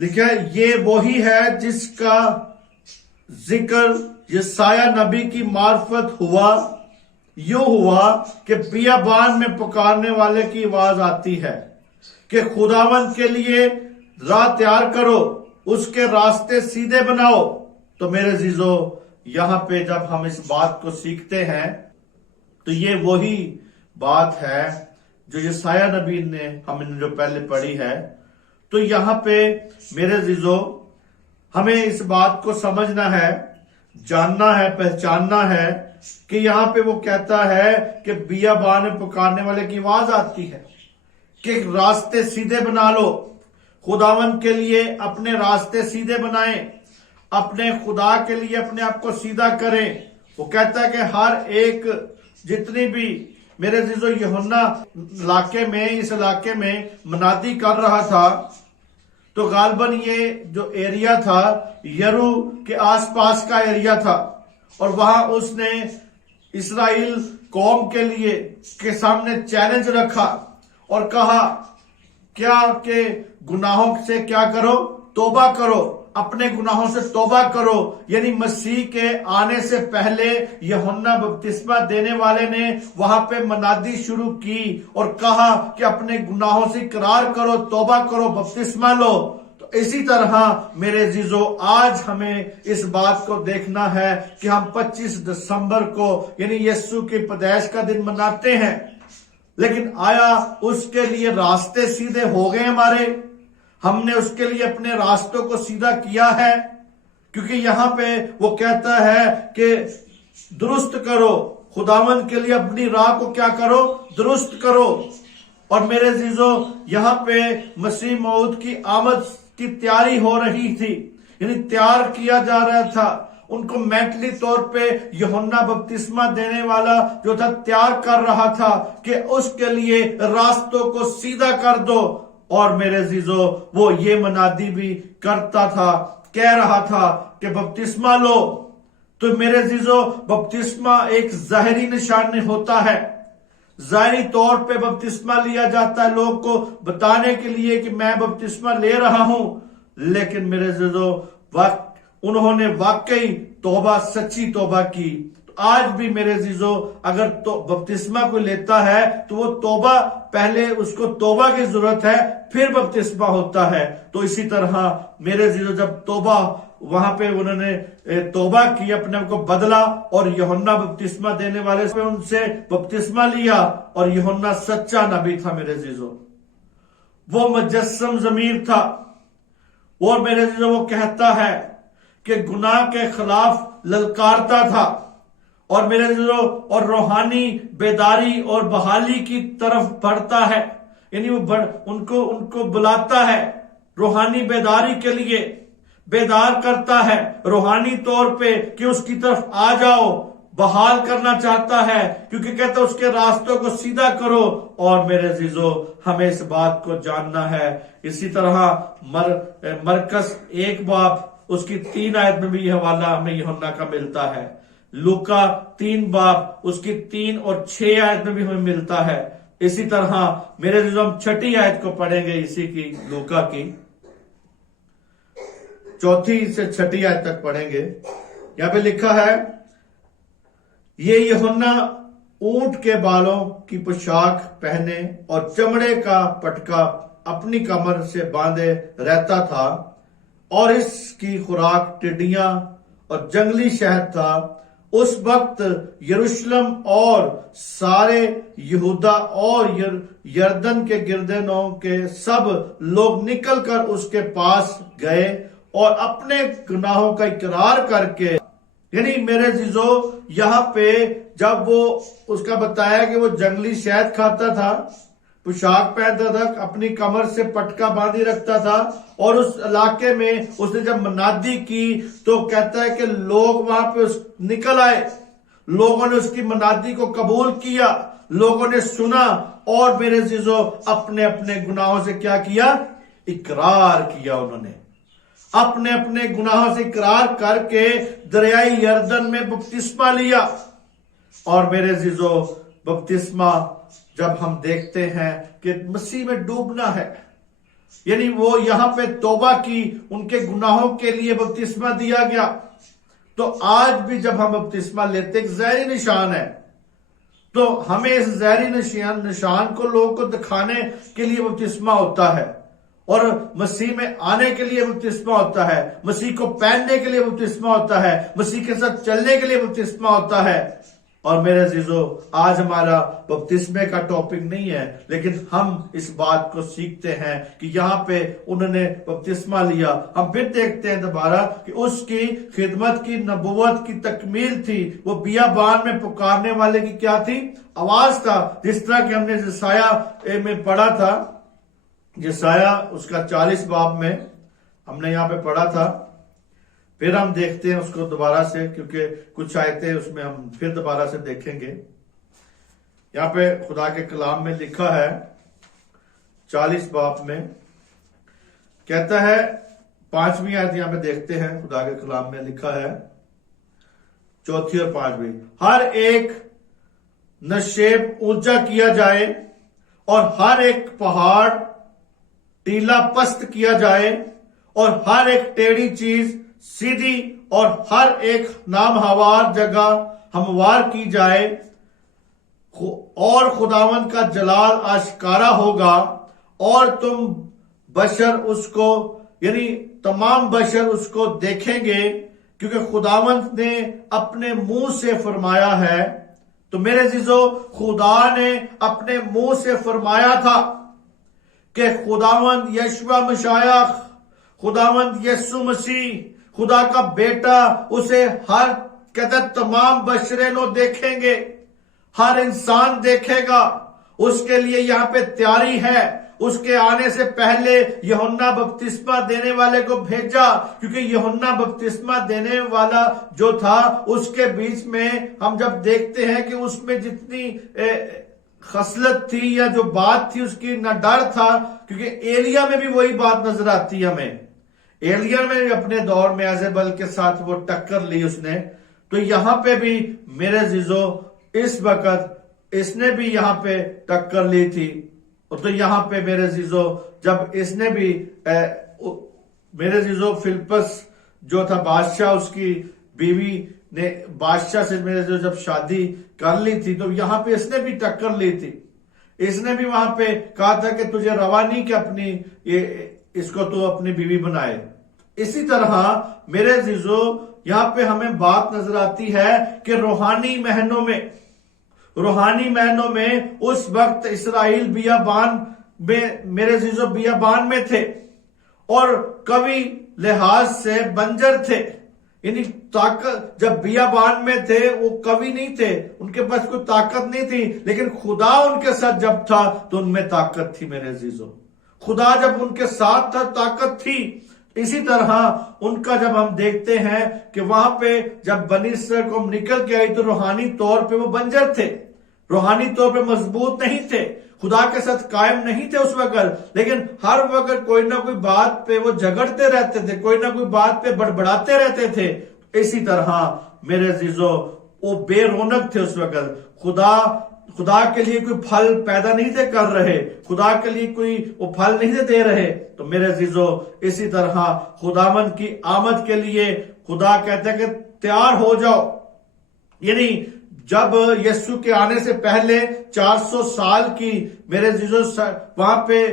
لکھا ہے یہ وہی ہے جس کا ذکر یسایہ نبی کی معرفت ہوا، یوں ہوا کہ بیابان میں پکارنے والے کی آواز آتی ہے کہ خداوند کے لیے راہ تیار کرو، اس کے راستے سیدھے بناؤ۔ تو میرے عزیزو، یہاں پہ جب ہم اس بات کو سیکھتے ہیں تو یہ وہی بات ہے جو یسایہ نبی نے ہم نے جو پہلے پڑھی ہے۔ تو یہاں پہ میرے عزیزو ہمیں اس بات کو سمجھنا ہے، جاننا ہے، پہچاننا ہے کہ یہاں پہ وہ کہتا ہے کہ بیابان میں پکارنے والے کی آواز آتی ہے کہ راستے سیدھے بنا لو۔ خداوند کے لیے اپنے راستے سیدھے بنائیں، اپنے خدا کے لیے اپنے آپ کو سیدھا کریں۔ وہ کہتا ہے کہ ہر ایک جتنی بھی میرے عزیزو یوحنا اس علاقے میں منادی کر رہا تھا، تو غالباً یہ جو ایریا تھا یرو کے آس پاس کا ایریا تھا، اور وہاں اس نے اسرائیل قوم کے سامنے چیلنج رکھا اور کہا کیا کہ گناہوں سے کیا کرو؟ توبہ کرو، اپنے گناہوں سے توبہ کرو۔ یعنی مسیح کے آنے سے پہلے یوحنا بپتسمہ دینے والے نے وہاں پہ منادی شروع کی اور کہا کہ اپنے گناہوں سے اقرار کرو، توبہ کرو، بپتسمہ لو۔ تو اسی طرح میرے عزیزو آج ہمیں اس بات کو دیکھنا ہے کہ ہم 25 دسمبر کو یعنی یسوع کی پیدائش کا دن مناتے ہیں، لیکن آیا اس کے لیے راستے سیدھے ہو گئے ہمارے؟ ہم نے اس کے لیے اپنے راستوں کو سیدھا کیا ہے؟ کیونکہ یہاں پہ وہ کہتا ہے کہ درست کرو، خداوند کے لیے اپنی راہ کو کیا کرو؟ درست کرو۔ اور میرے عزیزو یہاں پہ مسیح موعود کی آمد کی تیاری ہو رہی تھی، یعنی تیار کیا جا رہا تھا ان کو مینٹلی طور پہ۔ یوحنا بپتسمہ دینے والا جو تھا تیار کر رہا تھا کہ اس کے لیے راستوں کو سیدھا کر دو۔ اور میرے عزیزو وہ یہ منادی بھی کرتا تھا، کہہ رہا تھا کہ بپتسمہ لو۔ تو میرے عزیزو بپتسمہ ایک ظاہری نشان ہوتا ہے، ظاہری طور پہ بپتسمہ لیا جاتا ہے لوگ کو بتانے کے لیے کہ میں بپتسمہ لے رہا ہوں، لیکن میرے عزیزو انہوں نے واقعی توبہ، سچی توبہ کی۔ آج بھی میرے عزیزو اگر بپتسمہ کوئی لیتا ہے تو وہ توبہ، پہلے اس کو توبہ کی ضرورت ہے، پھر بپتسمہ ہوتا ہے۔ تو اسی طرح میرے عزیزو جب توبہ وہاں پہ انہوں نے توبہ کی، اپنے آپ کو بدلا، اور یوحنا بپتسمہ دینے والے سے ان سے بپتسمہ لیا، اور یوحنا سچا نبی تھا میرے عزیزو، وہ مجسم ضمیر تھا، اور میرے عزیزو وہ کہتا ہے کہ گناہ کے خلاف للکارتا تھا، اور میرے عزیزو اور روحانی بیداری اور بحالی کی طرف بڑھتا ہے، یعنی وہ ان کو بلاتا ہے روحانی بیداری کے لیے، بیدار کرتا ہے روحانی طور پہ کہ اس کی طرف آ جاؤ، بحال کرنا چاہتا ہے، کیونکہ کہتا ہے اس کے راستوں کو سیدھا کرو۔ اور میرے عزیزو ہمیں اس بات کو جاننا ہے۔ اسی طرح مرکز 1 باب اس کی 3 آیت میں بھی یہ حوالہ ہمیں یوحنا کا ملتا ہے۔ لوکا 3 باب اس کی 3 اور 6 آیت میں بھی ہمیں ملتا ہے۔ اسی طرح میرے عزیزو ہم 6 آیت کو پڑھیں گے اسی کی، لوکا کی 4 سے 6 آیت تک پڑھیں گے۔ یہاں پہ لکھا ہے یہ یوحنا اونٹ کے بالوں کی پوشاک پہنے اور چمڑے کا پٹکا اپنی کمر سے باندھے رہتا تھا، اور اس کی خوراک ٹڈیاں اور جنگلی شہد تھا۔ اس وقت یروشلم اور سارے یہودا اور یردن کے گردنوں کے سب لوگ نکل کر اس کے پاس گئے اور اپنے گناہوں کا اقرار کر کے، یعنی میرے عزیزو یہاں پہ جب وہ اس کا بتایا کہ وہ جنگلی شہد کھاتا تھا، پوشاک پہنتا تھا، اپنی کمر سے پٹکا باندھی رکھتا تھا، اور اس علاقے میں اس نے جب منادی کی تو کہتا ہے کہ لوگ وہاں پہ نکل آئے، لوگوں نے اس کی منادی کو قبول کیا، لوگوں نے سنا، اور میرے عزیزو اپنے اپنے گناہوں سے کیا کیا؟ اقرار کیا۔ انہوں نے اپنے اپنے گناہوں سے اقرار کر کے دریائے یردن میں بپتسمہ لیا۔ اور میرے عزیزو بپتسمہ جب ہم دیکھتے ہیں کہ مسیح میں ڈوبنا ہے، یعنی وہ یہاں پہ توبہ کی، ان کے گناہوں کے لیے بپتسمہ دیا گیا. تو آج بھی جب ہم بپتسمہ لیتے ایک ظاہری نشان ہے، تو ہمیں اس ظاہری نشان کو لوگوں کو دکھانے کے لیے بپتسمہ ہوتا ہے، اور مسیح میں آنے کے لیے بپتسمہ ہوتا ہے، مسیح کو پہننے کے لیے بپتسمہ ہوتا ہے، مسیح کے ساتھ چلنے کے لیے بپتسمہ ہوتا ہے. اور میرے عزیزو، آج ہمارا بپتسمے کا ٹاپک نہیں ہے، لیکن ہم اس بات کو سیکھتے ہیں کہ یہاں پہ انہوں نے بپتسمہ لیا. ہم پھر دیکھتے ہیں دوبارہ کہ اس کی خدمت کی نبوت کی تکمیل تھی. وہ بیابان میں پکارنے والے کی کیا تھی؟ آواز تھا. جس طرح کہ ہم نے یسایہ میں پڑھا تھا، یسایہ اس کا 40 باب میں ہم نے یہاں پہ پڑھا تھا. پھر ہم دیکھتے ہیں اس کو دوبارہ سے، کیونکہ کچھ آیتیں اس میں ہم پھر دوبارہ سے دیکھیں گے. یہاں پہ خدا کے کلام میں لکھا ہے 40 باب میں، کہتا ہے 5ویں آیت یہاں پہ دیکھتے ہیں. خدا کے کلام میں لکھا ہے 4 اور 5. ہر ایک نشیب اونچا کیا جائے اور ہر ایک پہاڑ ٹیلا پست کیا جائے، اور ہر ایک ٹیڑھی چیز سیدھی، اور ہر ایک نامہوار جگہ ہموار کی جائے، اور خداوند کا جلال آشکارا ہوگا، اور تم بشر اس کو، یعنی تمام بشر اس کو دیکھیں گے، کیونکہ خداوند نے اپنے منہ سے فرمایا ہے. تو میرے عزیزو، خدا نے اپنے منہ سے فرمایا تھا کہ خداوند یشوع مشایخ، خداوند یسوع مسیح، خدا کا بیٹا، اسے ہر کہتا تمام بشرینوں دیکھیں گے، ہر انسان دیکھے گا. اس کے لیے یہاں پہ تیاری ہے. اس کے آنے سے پہلے یوحنا بپتسمہ دینے والے کو بھیجا، کیونکہ یوحنا بپتسمہ دینے والا جو تھا، اس کے بیچ میں ہم جب دیکھتے ہیں کہ اس میں جتنی خصلت تھی یا جو بات تھی، اس کی نہ ڈر تھا، کیونکہ ایلیا میں بھی وہی بات نظر آتی ہے ہمیں. ایلیا میں اپنے دور میں ایزیبل کے ساتھ وہ ٹکر لی اس نے. تو یہاں پہ بھی میرے عزیزو، اس وقت اس نے بھی یہاں پہ ٹکر لی تھی. تو یہاں پہ میرے عزیزو، جب اس نے بھی میرے عزیزو فلپس جو تھا بادشاہ، اس کی بیوی نے بادشاہ سے میرے عزیزو جب شادی کر لی تھی، تو یہاں پہ اس نے بھی ٹکر لی تھی. اس نے بھی وہاں پہ کہا تھا کہ تجھے روا نہیں کہ اپنی اس کو تو اپنی بیوی بنائے. اسی طرح میرے عزیزو، یہاں پہ ہمیں بات نظر آتی ہے کہ روحانی مہینوں میں اس وقت اسرائیل بیابان میں، میرے عزیزو بیابان میں تھے، اور قوی لحاظ سے بنجر تھے. یعنی طاقت، جب بیابان میں تھے وہ قوی نہیں تھے، ان کے پاس کوئی طاقت نہیں تھی، لیکن خدا ان کے ساتھ جب تھا تو ان میں طاقت تھی. میرے عزیزو، خدا جب ان کے ساتھ تھا طاقت تھی. اسی طرح ان کا جب ہم دیکھتے ہیں کہ وہاں پہ جب بنی اسرائیل قوم نکل کے آئی، تو روحانی طور پہ وہ بنجر تھے، روحانی طور پہ مضبوط نہیں تھے، خدا کے ساتھ قائم نہیں تھے اس وقت. لیکن ہر وقت کوئی نہ کوئی بات پہ وہ جھگڑتے رہتے تھے، کوئی نہ کوئی بات پہ بڑبڑاتے رہتے تھے. اسی طرح میرے عزیزو، وہ بے رونق تھے اس وقت. خدا کے لیے کوئی پھل پیدا نہیں تھے کر رہے، خدا کے لیے کوئی وہ پھل نہیں تھے دے رہے. تو میرے عزیزو، اسی طرح خداوند کی آمد کے لیے خدا کہتا ہے کہ تیار ہو جاؤ. یعنی جب یسوع کے آنے سے پہلے 400 سال کی میرے عزیزو وہاں پہ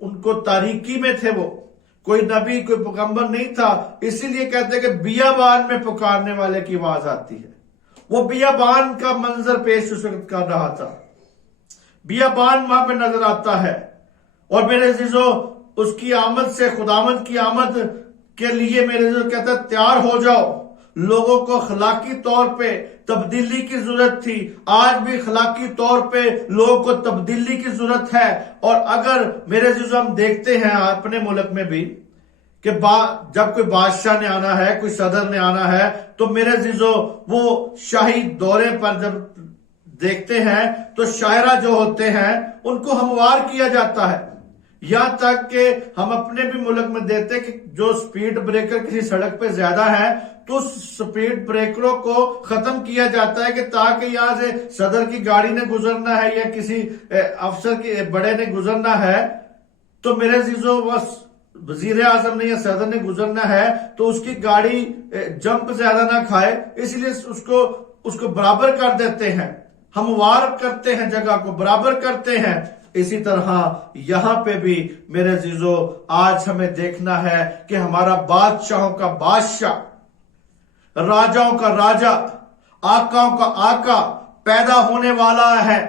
ان کو تاریکی میں تھے، وہ کوئی نبی کوئی پیغمبر نہیں تھا. اسی لیے کہتے ہیں کہ بیابان میں پکارنے والے کی آواز آتی ہے. وہ بیابان کا منظر پیش اس وقت کر رہا تھا. بیابان وہاں پہ نظر آتا ہے. اور میرے عزیزو، اس کی آمد سے، خداوند کی آمد کے لیے میرے عزیزو کہتا ہے تیار ہو جاؤ. لوگوں کو اخلاقی طور پہ تبدیلی کی ضرورت تھی. آج بھی اخلاقی طور پہ لوگوں کو تبدیلی کی ضرورت ہے. اور اگر میرے عزیزو ہم دیکھتے ہیں اپنے ملک میں بھی کہ جب کوئی بادشاہ نے آنا ہے، کوئی صدر نے آنا ہے، تو میرے عزیزو وہ شاہی دورے پر جب دیکھتے ہیں تو شاعرہ جو ہوتے ہیں ان کو ہموار کیا جاتا ہے. یہاں تک کہ ہم اپنے بھی ملک میں دیکھتے ہیں کہ جو سپیڈ بریکر کسی سڑک پہ زیادہ ہے تو سپیڈ بریکروں کو ختم کیا جاتا ہے کہ تاکہ یہاں سے صدر کی گاڑی نے گزرنا ہے یا کسی افسر کے بڑے نے گزرنا ہے تو میرے عزیزو بس وزیر اعظم نے یا صدر نے گزرنا ہے تو اس کی گاڑی جمپ زیادہ نہ کھائے، اس لیے اس کو برابر کر دیتے ہیں، ہموار کرتے ہیں، جگہ کو برابر کرتے ہیں۔ اسی طرح یہاں پہ بھی میرے عزیزو آج ہمیں دیکھنا ہے کہ ہمارا بادشاہوں کا بادشاہ، راجاؤں کا راجا، آقاؤں کا آقا پیدا ہونے والا ہے،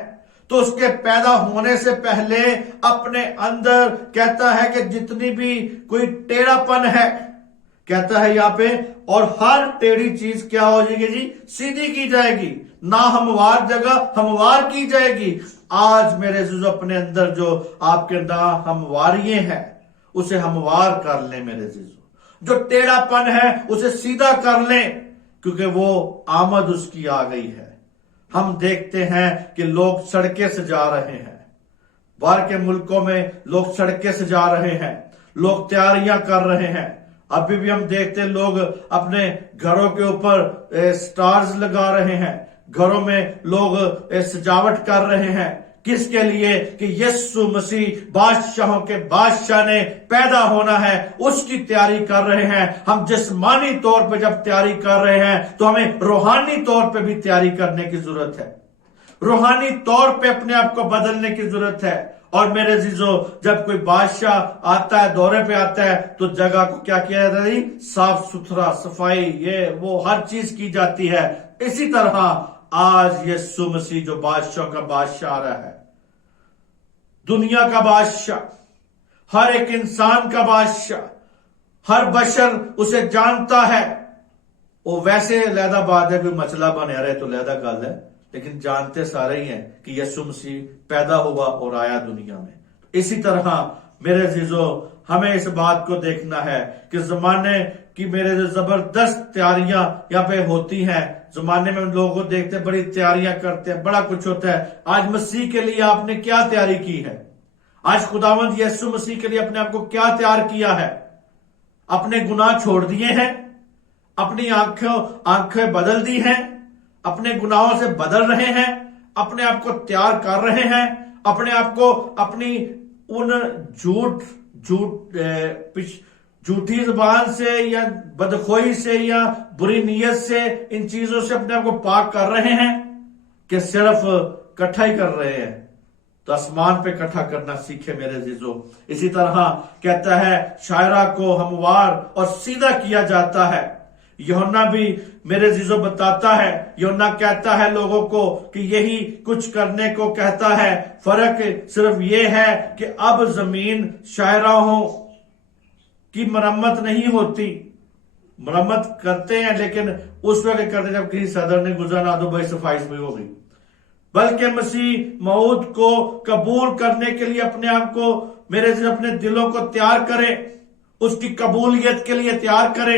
تو اس کے پیدا ہونے سے پہلے اپنے اندر کہتا ہے کہ جتنی بھی کوئی ٹیڑھا پن ہے، کہتا ہے یہاں پہ، اور ہر ٹیڑھی چیز کیا ہو جائے گی جی؟ سیدھی کی جائے گی، نہ ہموار جگہ ہموار کی جائے گی۔ آج میرے عزیزو اپنے اندر جو آپ کے اندر ہمواریاں ہیں اسے ہموار کر لیں میرے عزیزو، جو ٹیڑھا پن ہے اسے سیدھا کر لیں، کیونکہ وہ آمد اس کی آ گئی ہے۔ ہم دیکھتے ہیں کہ لوگ سڑکیں سے جا رہے ہیں، باہر کے ملکوں میں لوگ سڑکیں سے جا رہے ہیں، لوگ تیاریاں کر رہے ہیں۔ ابھی بھی ہم دیکھتے ہیں لوگ اپنے گھروں کے اوپر سٹارز لگا رہے ہیں، گھروں میں لوگ سجاوٹ کر رہے ہیں، کس کے لیے؟ کہ یسوع مسیح بادشاہوں کے بادشاہ نے پیدا ہونا ہے، اس کی تیاری کر رہے ہیں۔ ہم جسمانی طور پہ جب تیاری کر رہے ہیں تو ہمیں روحانی طور پہ بھی تیاری کرنے کی ضرورت ہے، روحانی طور پہ اپنے آپ کو بدلنے کی ضرورت ہے۔ اور میرے عزیزو جب کوئی بادشاہ آتا ہے، دورے پہ آتا ہے، تو جگہ کو کیا کیا جاتا ہے؟ صاف ستھرا، صفائی، یہ وہ ہر چیز کی جاتی ہے۔ اسی طرح آج یسوع مسیح جو بادشاہ کا بادشاہ آ رہا ہے، دنیا کا بادشاہ، ہر ایک انسان کا بادشاہ، ہر بشر اسے جانتا ہے۔ وہ ویسے علیحدہ بات ہے، کوئی مسئلہ بنے رہے تو علیحدہ گل ہے، لیکن جانتے سارے ہی ہیں کہ یسوع مسیح پیدا ہوا اور آیا دنیا میں۔ اسی طرح میرے عزیزو ہمیں اس بات کو دیکھنا ہے کہ زمانے کی میرے زبردست تیاریاں یہاں پہ ہوتی ہیں۔ زمانے میں لوگوں کو دیکھتے ہیں، بڑی تیاریاں کرتے ہیں، بڑا کچھ ہوتا ہے۔ آج مسیح کے لیے آپ نے کیا تیاری کی ہے؟ آج خداوند یسوع مسیح کے لیے اپنے آپ کو کیا تیار کیا ہے؟ اپنے گناہ چھوڑ دیے ہیں؟ اپنی آنکھیں بدل دی ہیں؟ اپنے گناہوں سے بدل رہے ہیں؟ اپنے آپ کو تیار کر رہے ہیں؟ اپنے آپ کو اپنی ان جھوٹی زبان سے یا بدخوئی سے یا بری نیت سے، ان چیزوں سے اپنے آپ کو پاک کر رہے ہیں کہ صرف کٹھا ہی کر رہے ہیں؟ تو آسمان پہ کٹھا کرنا سیکھے میرے عزیزو۔ اسی طرح کہتا ہے شاعرہ کو ہموار اور سیدھا کیا جاتا ہے۔ یوحنا بھی میرے عزیزو بتاتا ہے، یوحنا کہتا ہے لوگوں کو کہ یہی کچھ کرنے کو کہتا ہے۔ فرق صرف یہ ہے کہ اب زمین شاہراہوں کی مرمت نہیں ہوتی، مرمت کرتے ہیں لیکن اس وقت کرتے جب کسی صدر نے گزرنا تو بھائی صفائی بھی ہو گئی، بلکہ مسیح موعود کو قبول کرنے کے لیے اپنے آپ کو میرے عزیز اپنے دلوں کو تیار کرے، اس کی قبولیت کے لیے تیار کرے۔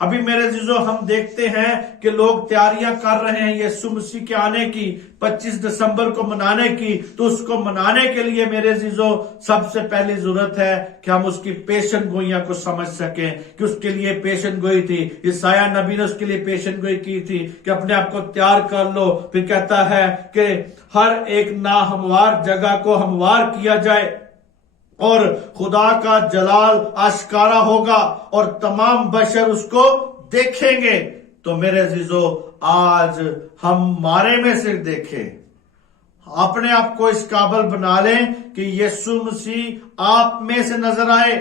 ابھی میرے عزیزو ہم دیکھتے ہیں کہ لوگ تیاریاں کر رہے ہیں یسوع مسیح کے آنے کی، 25 دسمبر کو منانے کی۔ تو اس کو منانے کے لیے میرے عزیزو سب سے پہلی ضرورت ہے کہ ہم اس کی پیشن گوئیاں کو سمجھ سکیں کہ اس کے لیے پیشن گوئی تھی۔ یسایہ نبی نے اس کے لیے پیشن گوئی کی تھی کہ اپنے آپ کو تیار کر لو۔ پھر کہتا ہے کہ ہر ایک ناہموار جگہ کو ہموار کیا جائے اور خدا کا جلال آشکارا ہوگا اور تمام بشر اس کو دیکھیں گے۔ تو میرے عزیزو آج ہم ہمارے میں سے دیکھیں، اپنے آپ کو اس قابل بنا لیں کہ یسوع مسیح آپ میں سے نظر آئے۔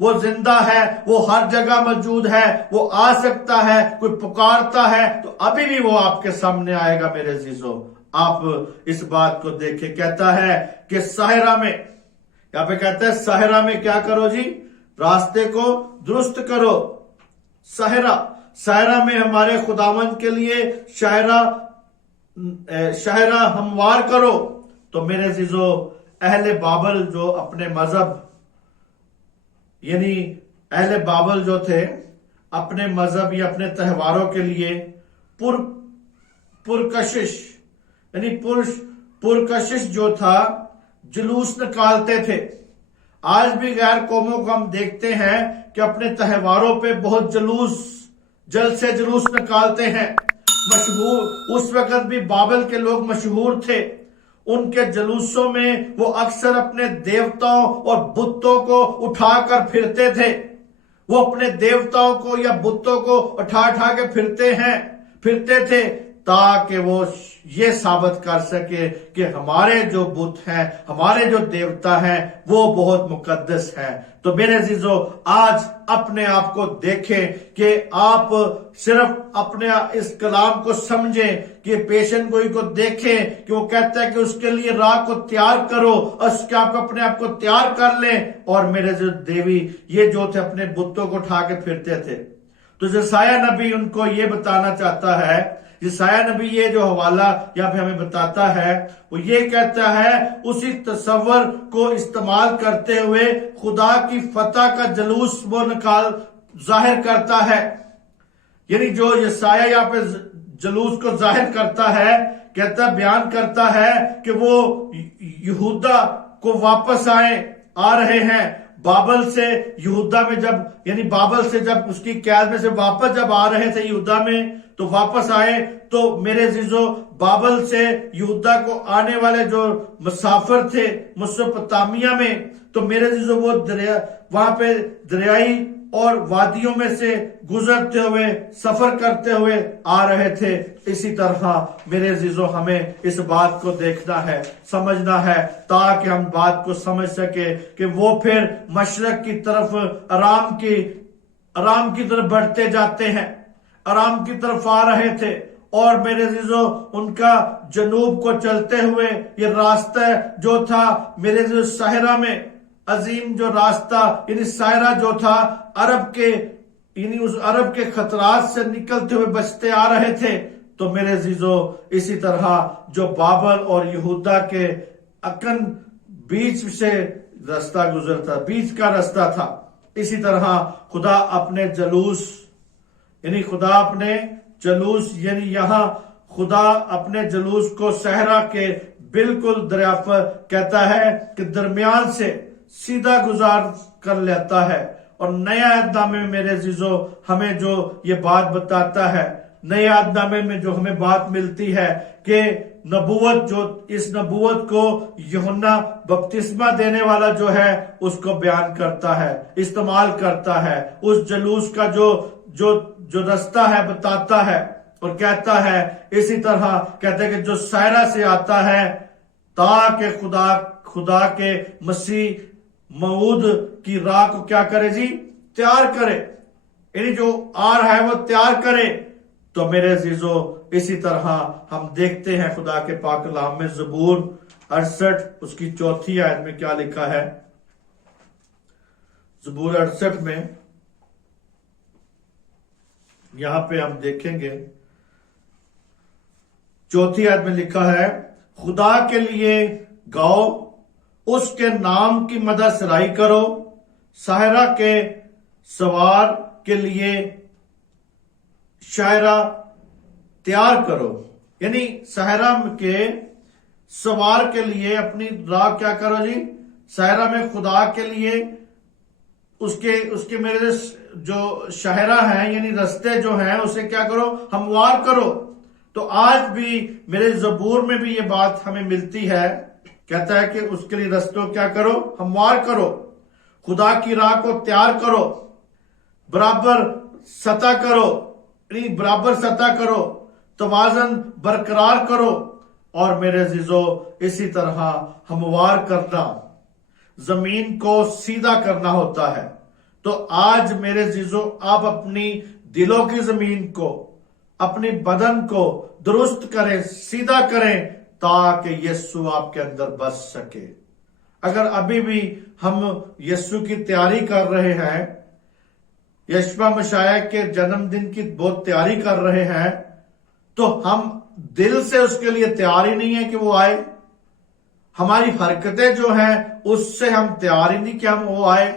وہ زندہ ہے، وہ ہر جگہ موجود ہے، وہ آ سکتا ہے، کوئی پکارتا ہے تو ابھی بھی وہ آپ کے سامنے آئے گا۔ میرے عزیزو آپ اس بات کو دیکھیں، کہتا ہے کہ ساحرہ میں، یہاں پہ کہتا ہے ساحرہ میں کیا کرو جی؟ راستے کو درست کرو۔ ساحرہ میں ہمارے خداوند کے لیے شاہراہ ہموار کرو۔ تو میرے عزیزو اہل بابل جو اپنے مذہب، یعنی اہل بابل جو تھے اپنے مذہب یا اپنے تہواروں کے لیے پرکشش یعنی پرکشش جو تھا جلوس نکالتے تھے۔ آج بھی غیر قوموں کو ہم دیکھتے ہیں کہ اپنے تہواروں پہ بہت جلوس نکالتے ہیں۔ مشہور اس وقت بھی بابل کے لوگ مشہور تھے، ان کے جلوسوں میں وہ اکثر اپنے دیوتاؤں اور بتوں کو اٹھا کر پھرتے تھے. وہ اپنے دیوتاؤں کو یا بتوں کو اٹھا کے پھرتے تھے تاکہ وہ یہ ثابت کر سکے کہ ہمارے جو بت ہیں، ہمارے جو دیوتا ہیں وہ بہت مقدس ہیں. تو میرے عزیزو، آج اپنے آپ کو دیکھیں کہ آپ صرف اپنے اس کلام کو سمجھیں کہ پیشن گوئی کو دیکھیں کہ وہ کہتا ہے کہ اس کے لیے راہ کو تیار کرو، اس کے آپ اپنے آپ کو تیار کر لیں. اور میرے عزیزو، دیوی یہ جو تھے اپنے بتوں کو اٹھا کے پھرتے تھے. تو یسایہ نبی ان کو یہ بتانا چاہتا ہے، یسایہ نبی یہ جو حوالہ یہاں پہ ہمیں بتاتا ہے وہ یہ کہتا ہے، اسی تصور کو استعمال کرتے ہوئے خدا کی فتح کا جلوس وہ ظاہر کرتا ہے. یعنی جو یسایہ یہاں پہ جلوس کو ظاہر کرتا ہے، کہتا ہے، بیان کرتا ہے کہ وہ یہودا کو واپس آ رہے ہیں بابل سے. یہودا میں یعنی بابل سے جب اس کی قید میں سے واپس جب آ رہے تھے یہودا میں، تو واپس آئے تو میرے عزیزو، بابل سے یہودا کو آنے والے جو مسافر تھے مسوپتامیہ میں، تو میرے عزیزو وہ وہاں پہ دریائی اور وادیوں میں سے گزرتے ہوئے سفر کرتے ہوئے آ رہے تھے. اسی طرح میرے عزیزو ہمیں اس بات کو دیکھنا ہے، سمجھنا ہے، تاکہ ہم بات کو سمجھ سکے کہ وہ پھر مشرق کی طرف آرام کی طرف بڑھتے جاتے ہیں، آرام کی طرف آ رہے تھے. اور میرے عزیزو ان کا جنوب کو چلتے ہوئے یہ راستہ جو تھا میرے عزیزو صحرا میں عظیم جو راستہ، یعنی صحرا جو تھا یعنی اس عرب کے خطرات سے نکلتے ہوئے بچتے آ رہے تھے. تو میرے عزیزو اسی طرح جو بابل اور یہودا کے اکن بیچ سے راستہ گزرتا، بیچ کا راستہ تھا. اسی طرح خدا اپنے جلوس یعنی یہاں خدا اپنے جلوس کو صحرا کے بالکل دریا پر کہتا ہے کہ درمیان سے سیدھا گزار کر لیتا ہے. اور نیا عہد نامے میں میرے عزیزو ہمیں جو یہ بات بتاتا ہے، نئے عہد نامے میں جو ہمیں بات ملتی ہے کہ اس نبوت کو یوحنا بپتسمہ دینے والا جو ہے اس کو بیان کرتا ہے، استعمال کرتا ہے. اس جلوس کا جو رستہ ہے بتاتا ہے اور کہتا ہے، اسی طرح کہتا ہے کہ جو صحرا سے آتا ہے تاکہ خدا کے مسیح موعود کی راہ کو کیا کرے جی؟ تیار کرے. یعنی جو آ رہا ہے وہ تیار کرے. تو میرے عزیزو اسی طرح ہم دیکھتے ہیں خدا کے پاک کلام میں زبور 68 اس کی 4 آیت میں کیا لکھا ہے. زبور 68 میں یہاں پہ ہم دیکھیں گے 4 آیت میں لکھا ہے، خدا کے لیے گاؤ، اس کے نام کی مدح سرائی کرو، صحرا کے سوار کے لیے شاعرہ تیار کرو. یعنی صحرا کے سوار کے لیے اپنی راہ کیا کرو جی؟ صحرا میں خدا کے لیے اس کے میرے جو شاہراہ ہیں یعنی رستے جو ہیں اسے کیا کرو؟ ہموار کرو. تو آج بھی میرے زبور میں بھی یہ بات ہمیں ملتی ہے، کہتا ہے کہ اس کے لیے رستوں کیا کرو؟ ہموار کرو، خدا کی راہ کو تیار کرو، برابر سطح کرو، توازن برقرار کرو. اور میرے عزیزو اسی طرح ہموار کرنا، زمین کو سیدھا کرنا ہوتا ہے. تو آج میرے عزیزو آپ اپنی دلوں کی زمین کو، اپنی بدن کو درست کریں، سیدھا کریں تاکہ یسوع آپ کے اندر بس سکے. اگر ابھی بھی ہم یسوع کی تیاری کر رہے ہیں، یشوع مسیح کے جنم دن کی بہت تیاری کر رہے ہیں، تو ہم دل سے اس کے لیے تیار ہی نہیں ہے کہ وہ آئے. ہماری حرکتیں جو ہیں اس سے ہم تیار ہی نہیں کہ وہ آئے.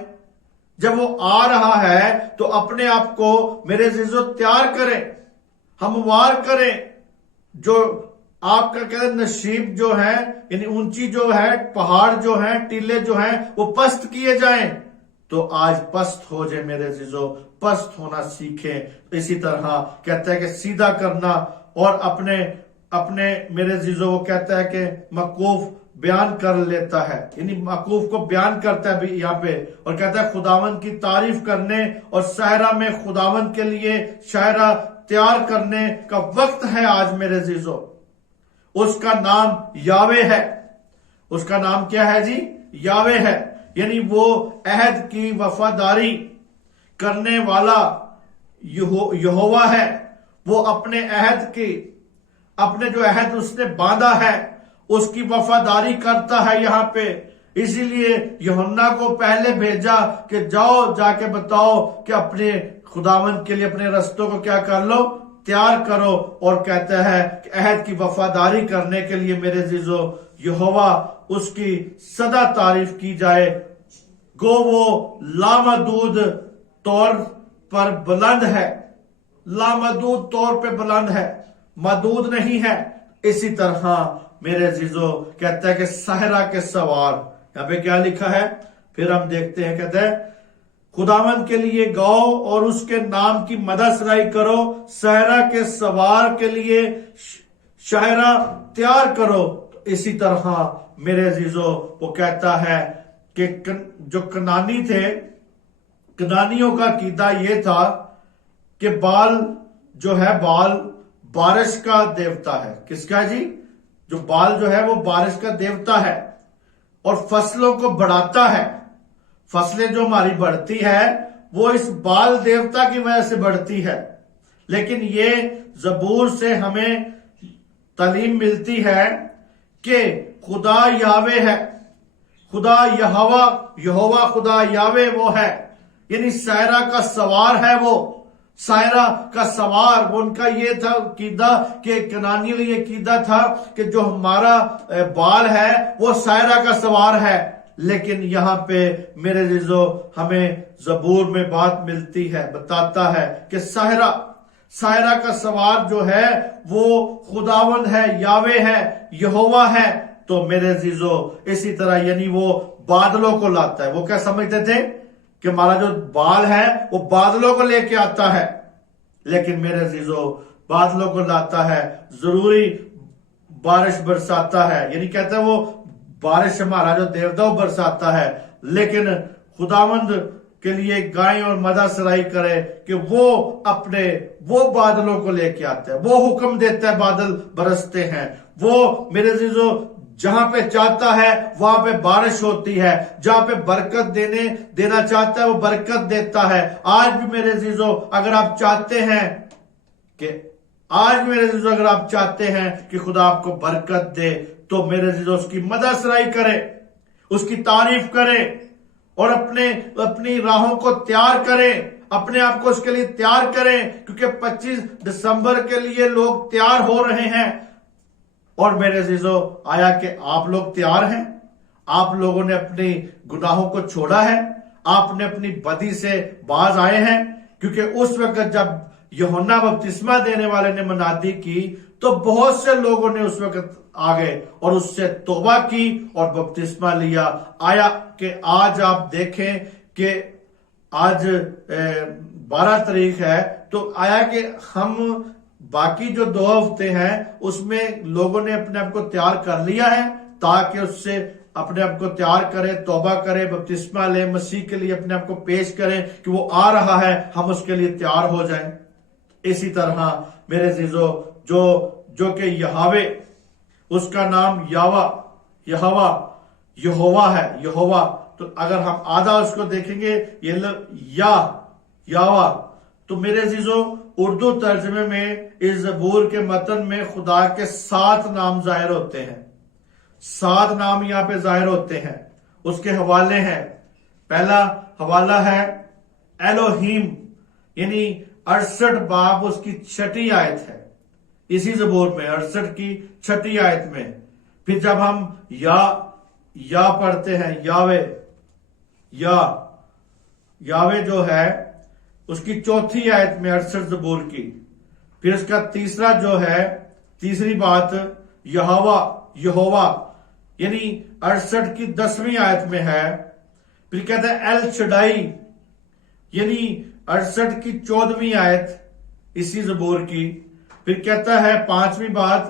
جب وہ آ رہا ہے تو اپنے آپ کو میرے عزیزو تیار کریں، ہموار کریں. جو آپ کا کہتے ہیں نشیب جو ہے یعنی اونچی جو ہے، پہاڑ جو ہیں، ٹیلے جو ہیں وہ پست کیے جائیں. تو آج پست ہو جائے میرے عزیزو، پست ہونا سیکھیں. اسی طرح کہتا ہے کہ سیدھا کرنا اور اپنے اپنے میرے عزیزو وہ کہتا ہے کہ موقوف بیان کر لیتا ہے، یعنی موقوف کو بیان کرتا ہے بھی یہاں پہ، اور کہتا ہے خداوند کی تعریف کرنے اور صحرا میں خداوند کے لیے شاعرہ تیار کرنے کا وقت ہے آج میرے عزیزو۔ اس کا نام یاوے ہے، اس کا نام کیا ہے جی؟ یاوے ہے، یعنی وہ عہد کی وفاداری کرنے والا یہوہ ہے۔ وہ اپنے عہد کی، اپنے جو عہد اس نے باندھا ہے اس کی وفاداری کرتا ہے یہاں پہ۔ اسی لیے یوحنا کو پہلے بھیجا کہ جاؤ جا کے بتاؤ کہ اپنے خداوند کے لیے اپنے رستوں کو کیا کر لو؟ تیار کرو، اور کہتا ہے کہ عہد کی وفاداری کرنے کے لیے میرے عزیزو یہوہ اس کی سدا تعریف کی جائے، گو وہ لامحدود طور پر بلند ہے، لامحدود طور پہ بلند ہے، محدود نہیں ہے۔ اسی طرح میرے عزیزو کہتا ہے کہ صحرا کے سوار، یہاں پہ کیا لکھا ہے؟ پھر ہم دیکھتے ہیں، کہتا ہے خداوند کے لیے گاؤ اور اس کے نام کی مدح سرائی کرو، صحرا کے سوار کے لیے شاعرہ تیار کرو۔ اسی طرح میرے عزیزو وہ کہتا ہے کہ جو کنانی تھے، کنانیوں کا عقیدہ یہ تھا کہ بال جو ہے، بال بارش کا دیوتا ہے۔ کس کا جی؟ جو بال جو ہے وہ بارش کا دیوتا ہے اور فصلوں کو بڑھاتا ہے۔ فصلیں جو ہماری بڑھتی ہے وہ اس بال دیوتا کی وجہ سے بڑھتی ہے۔ لیکن یہ زبور سے ہمیں تعلیم ملتی ہے کہ خدا یاوے ہے، خدا یہوہ خدا یاوے وہ ہے، یعنی صحرا کا سوار ہے وہ، صحرا کا سوار۔ وہ ان کا یہ تھا عقیدہ کہ کنانیوں کا یہ عقیدہ تھا کہ جو ہمارا بال ہے وہ صحرا کا سوار ہے۔ لیکن یہاں پہ میرے عزیزو ہمیں زبور میں بات ملتی ہے، بتاتا ہے کہ صحرا کا سوار جو ہے وہ خداوند ہے، یاوے ہے، یہوہ ہے۔ تو میرے عزیزو اسی طرح یعنی وہ بادلوں کو لاتا ہے۔ وہ کیا سمجھتے تھے کہ ہمارا جو بال ہے وہ بادلوں کو لے کے آتا ہے، لیکن میرے عزیزو بادلوں کو لاتا ہے، ضروری بارش برساتا ہے، یعنی کہتا ہے وہ بارش ہمارا جو دیوتا وہ برساتا ہے، لیکن خداوند کے لیے گائیں اور مدح سرائی کرے کہ وہ بادلوں کو لے کے آتا ہے، وہ حکم دیتا ہے، بادل برستے ہیں۔ وہ میرے عزیزو جہاں پہ چاہتا ہے وہاں پہ بارش ہوتی ہے، جہاں پہ برکت دینا چاہتا ہے وہ برکت دیتا ہے۔ آج بھی میرے عزیزو اگر آپ چاہتے ہیں کہ خدا آپ کو برکت دے تو میرے عزیزو اس کی مدح سرائی کرے، اس کی تعریف کرے اور اپنی راہوں کو تیار کرے، اپنے آپ کو اس کے لیے تیار کریں، کیونکہ 25 دسمبر کے لیے لوگ تیار ہو رہے ہیں۔ اور میرے عزیزو آیا کہ آپ لوگ تیار ہیں؟ آپ لوگوں نے اپنی گناہوں کو چھوڑا ہے؟ آپ نے اپنی بدی سے باز آئے ہیں؟ کیونکہ اس وقت جب یوحنا بپتسمہ دینے والے نے منادی کی تو بہت سے لوگوں نے اس وقت آگے اور اس سے توبہ کی اور بپتسمہ لیا۔ آیا کہ آج آپ دیکھیں کہ آج 12 تاریخ ہے، تو آیا کہ ہم باقی جو 2 ہفتے ہیں اس میں لوگوں نے اپنے آپ کو تیار کر لیا ہے تاکہ اس سے اپنے آپ کو تیار کرے، توبہ کرے، بپتسمہ لے، مسیح کے لیے اپنے آپ کو پیش کریں کہ وہ آ رہا ہے، ہم اس کے لیے تیار ہو جائیں۔ اسی طرح میرے عزیزو جو کہ یہوہ، اس کا نام یہوہ ہے، یہوہ۔ تو اگر ہم آدھا اس کو دیکھیں گے یاوا، تو میرے عزیزو اردو ترجمے میں اس زبور کے متن میں خدا کے 7 نام ظاہر ہوتے ہیں، 7 نام یہاں پہ ظاہر ہوتے ہیں۔ اس کے حوالے ہیں، پہلا حوالہ ہے ایلوہیم، یعنی 68 باب اس کی 6 آیت ہے، اسی زبور میں 68 کی 6 آیت میں۔ پھر جب ہم یا پڑھتے ہیں، یاوے جو ہے اس کی 4 آیت میں 68 زبور کی۔ پھر اس کا تیسرا جو ہے، تیسری بات یہوہ یعنی 68 کی 10ویں آیت میں ہے۔ پھر کہتا ہے ایل شڈائی، یعنی 68 کی 14ویں آیت اسی زبور کی۔ پھر کہتا ہے 5ویں بات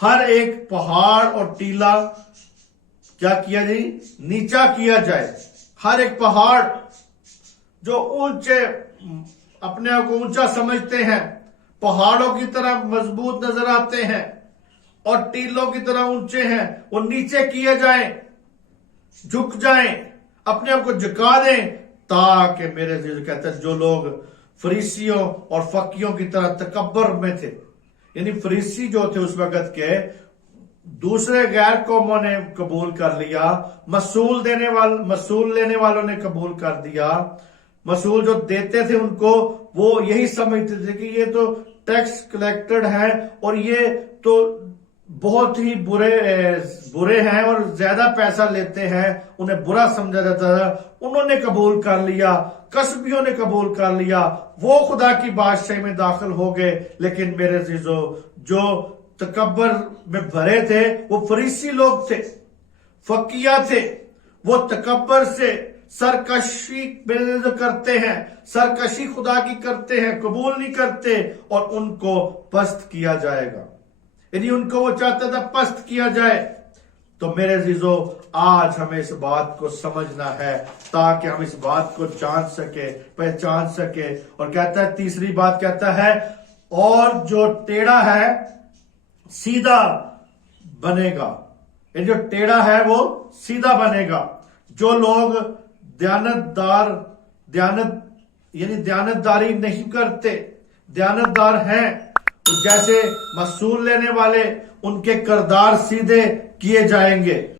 ہر ایک پہاڑ اور ٹیلا کیا کیا جائے؟ نیچا کیا جائے. ہر ایک پہاڑ جو اونچے اپنے آپ کو اونچا سمجھتے ہیں پہاڑوں کی طرح مضبوط نظر آتے ہیں اور ٹیلوں کی طرح اونچے ہیں، وہ نیچے کیے جائیں، جھک جائیں، اپنے آپ کو جھکا دیں، تاکہ میرے عزیز کہتے ہیں جو لوگ فریسیوں اور فقیوں کی طرح تکبر میں تھے، یعنی فریسی جو تھے اس وقت کے، دوسرے غیر قوموں نے قبول کر لیا، مسئول لینے والوں نے قبول کر دیا، مسئول جو دیتے تھے ان کو، وہ یہی سمجھتے تھے کہ یہ تو ٹیکس کلیکٹڈ ہے اور یہ تو بہت ہی برے ہیں اور زیادہ پیسہ لیتے ہیں، انہیں برا سمجھا جاتا تھا. انہوں نے قبول کر لیا، کسبیوں نے قبول کر لیا، وہ خدا کی بادشاہی میں داخل ہو گئے. لیکن میرے عزیزو جو تکبر میں بھرے تھے وہ فریسی لوگ تھے، فقیہ تھے، وہ تکبر سے سرکشی کرتے ہیں، سرکشی خدا کی کرتے ہیں، قبول نہیں کرتے، اور ان کو پست کیا جائے گا. یعنی ان کو وہ چاہتا تھا پست کیا جائے. تو میرے عزیزو آج ہمیں اس بات کو سمجھنا ہے تاکہ ہم اس بات کو جان سکے، پہچان سکے. اور کہتا ہے تیسری بات کہتا ہے، اور جو ٹیڑھا ہے سیدھا بنے گا. یعنی جو ٹیڑھا ہے وہ سیدھا بنے گا. جو لوگ دیانتداری نہیں کرتے، دیانتدار ہیں، جیسے مسئول لینے والے، ان کے کردار سیدھے کیے جائیں گے.